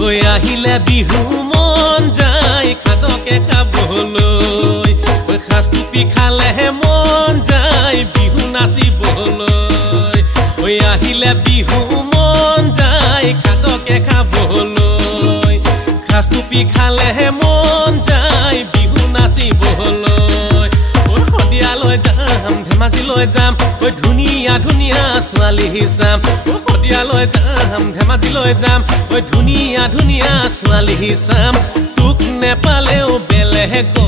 হৈ আহিলে বিহু মন যায় খাজকে খাবলৈ খাজ টুপি খালেহে মন যায় বিহু নাচিবলৈ হৈ আহিলে বিহু মন যায় খাজকে খাবলৈ খাজ টুপি খালেহে মন যায় বিহু নাচিবলৈ সদিয়ালৈ যাম ধেমাজিলৈ যাম ধুনীয়া ধুনীয়া ছোৱালী চাম সদিয়ালৈ যাম ধেমাজিলৈ যাম ধুনীয়া ধুনীয়া ছোৱালী চাম তোক নেপালেও বেলেগ